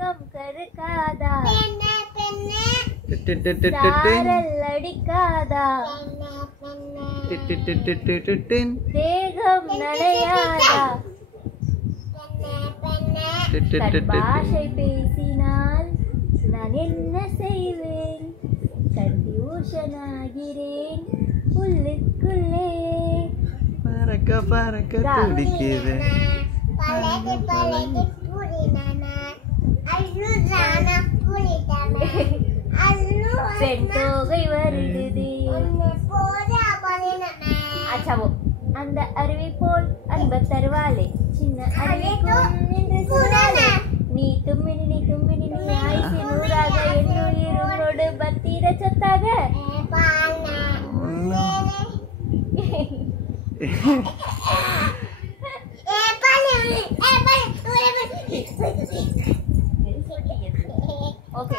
மேகம் கருக்காதா சாரல் அடிக்காதா தேகம் நனையாதா தன் பாஷை பேசினால் நான் என்ன செய்வேன் கன்ஃபியூஷன் ஆகிறேன் உள்ளுக்குள்ளே பறக்க பறக்க துடிக்குது செந்தோகை வருடுதே அச்சாவோ அந்த அருவி போல் அன்ப தருவாளே சின்ன அருவிக்கும் என்று சொன்னாலே நீ தும்மினி நீ தும்மினி நீ ஆயுசு நூறாக என்னுயிர் உன்னோடு பத்திர சொத்தாக ஓகே